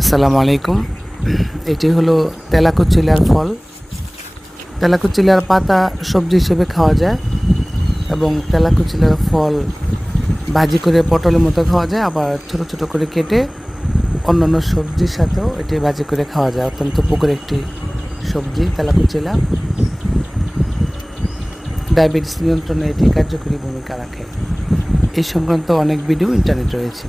আসসালামু আলাইকুম। এটি হলো তেলাকুচিলার ফল। তেলাকুচিলার পাতা সবজি হিসেবে খাওয়া যায় এবং তেলাকুচিলার ফল ভাজি করে পটলের মতো খাওয়া যায়, আবার ছোট ছোট করে কেটে অন্যান্য সবজির সাথেও এটি ভাজি করে খাওয়া যায়। অত্যন্ত উপকারী একটি সবজি তেলাকুচিলা। ডায়াবেটিস নিয়ন্ত্রণে এটি কার্যকরী ভূমিকা রাখে। এই সংক্রান্ত অনেক ভিডিও ইন্টারনেট রয়েছে।